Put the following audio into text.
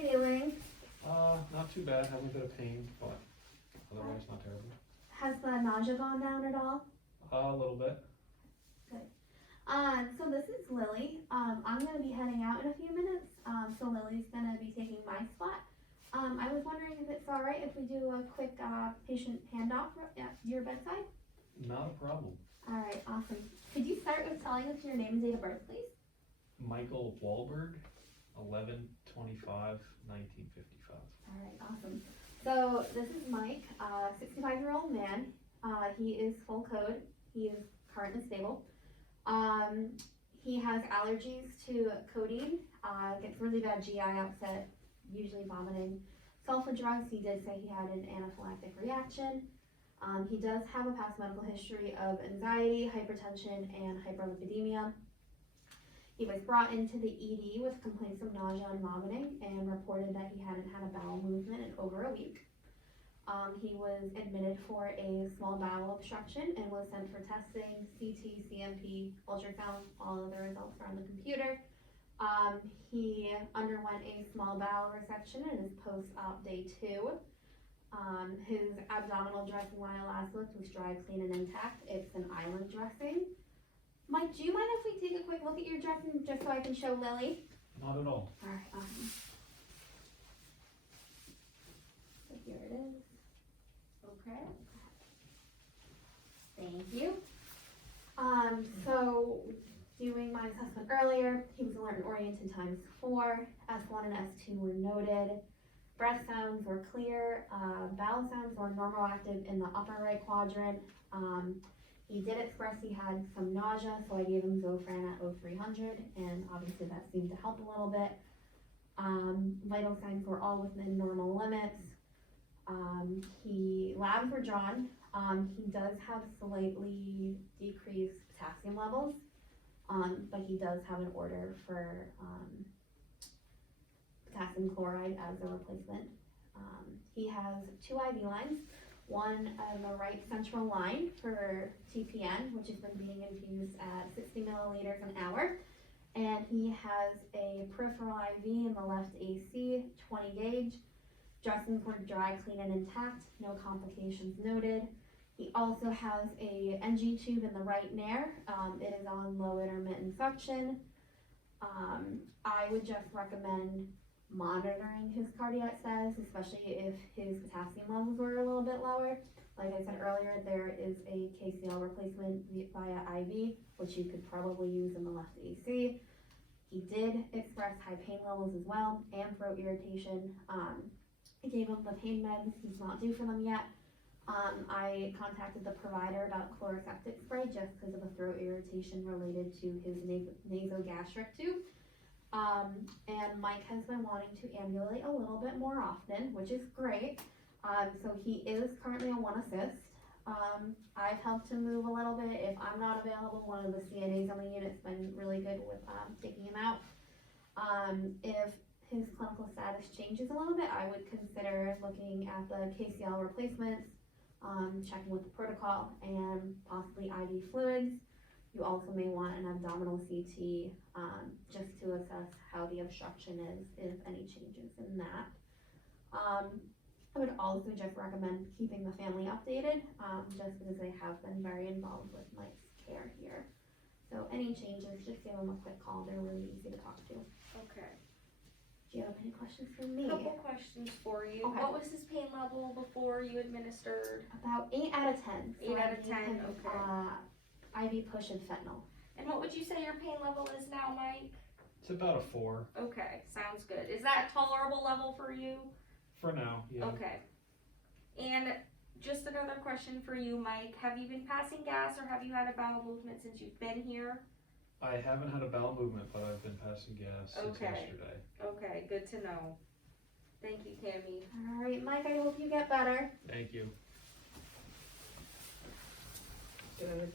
you doing? Not too bad, having a bit of pain, but otherwise not terrible. Has the nausea gone down at all? A little bit. So this is Lily. I'm gonna be heading out in a few minutes. So Lily's gonna be taking my spot. I was wondering if it's all right if we do a quick patient handoff at your bedside? Not a problem. All right, awesome. Could you start with telling us your name and date of birth, please? Michael Wahlberg, 11/25/1955. All right, awesome. So this is Mike, 65-year-old man. He is full code. He is currently stable. He has allergies to codeine, gets really bad GI upset, usually vomiting. Sulfa drugs, he did say he had an anaphylactic reaction. He does have a past medical history of anxiety, hypertension, and hyperlipidemia. He was brought into the ED with complaints of nausea and vomiting and reported that he hadn't had a bowel movement in over a week. He was admitted for a small bowel obstruction and was sent for testing, CT, CMP, ultrasound. All of the results are on the computer. He underwent a small bowel resection and is post-op day 2. His abdominal dressing when I last looked was dry, clean, and intact. It's an island dressing. Mike, do you mind if we take a quick look at your dressing just so I can show Lily? Not at all. All right, awesome. So here it is. Okay. Thank you. So doing my assessment earlier, he was alert and oriented times 4. S1 and S2 were noted. Breath sounds were clear. Bowel sounds were normal active in the upper right quadrant. He did express he had some nausea, so I gave him Zofran at 0300, and obviously that seemed to help a little bit. Vital signs were all within normal limits. Labs were drawn. He does have slightly decreased potassium levels, but he does have an order for potassium chloride as a replacement. He has 2 IV lines, one on the right central line for TPN, which has been being infused at 60 milliliters an hour, and he has a peripheral IV in the left AC, 20 gauge. Dressings were dry, clean, and intact, no complications noted. He also has a NG tube in the right nair. It is on low intermittent suction. I would just recommend monitoring his cardiac status, especially if his potassium levels were a little bit lower. Like I said earlier, there is a KCl replacement via IV, which you could probably use in the left AC. He did express high pain levels as well and throat irritation. I gave him the pain meds. He's not due for them yet. I contacted the provider about chloroseptic spray just because of the throat irritation related to his nasogastric tube. And Mike has been wanting to ambulate a little bit more often, which is great. So he is currently on 1 assist. I've helped him move a little bit. If I'm not available, one of the CNAs on the unit's been really good with taking him out. If his clinical status changes a little bit, I would consider looking at the KCl replacements, checking with the protocol, and possibly IV fluids. You also may want an abdominal CT just to assess how the obstruction is, if any changes in that. I would also just recommend keeping the family updated, just because they have been very involved with Mike's care here. So any changes, just give them a quick call. They're really easy to talk to. Okay. Do you have any questions for me? Couple questions for you. Okay. What was his pain level before you administered? About 8 out of 10. 8 out of 10, I gave him, okay. IV push and fentanyl. And what would you say your pain level is now, Mike? It's about a 4 Okay, sounds good. Is that a tolerable level for you? for now, yeah. Okay. And just another question for you, Mike. Have you been passing gas or have you had a bowel movement since you've been here? I haven't had a bowel movement, but I've been passing gas since Okay. yesterday. Okay, good to know. Thank you, Tammy. All right, Mike, I hope you get better. Thank you. Good.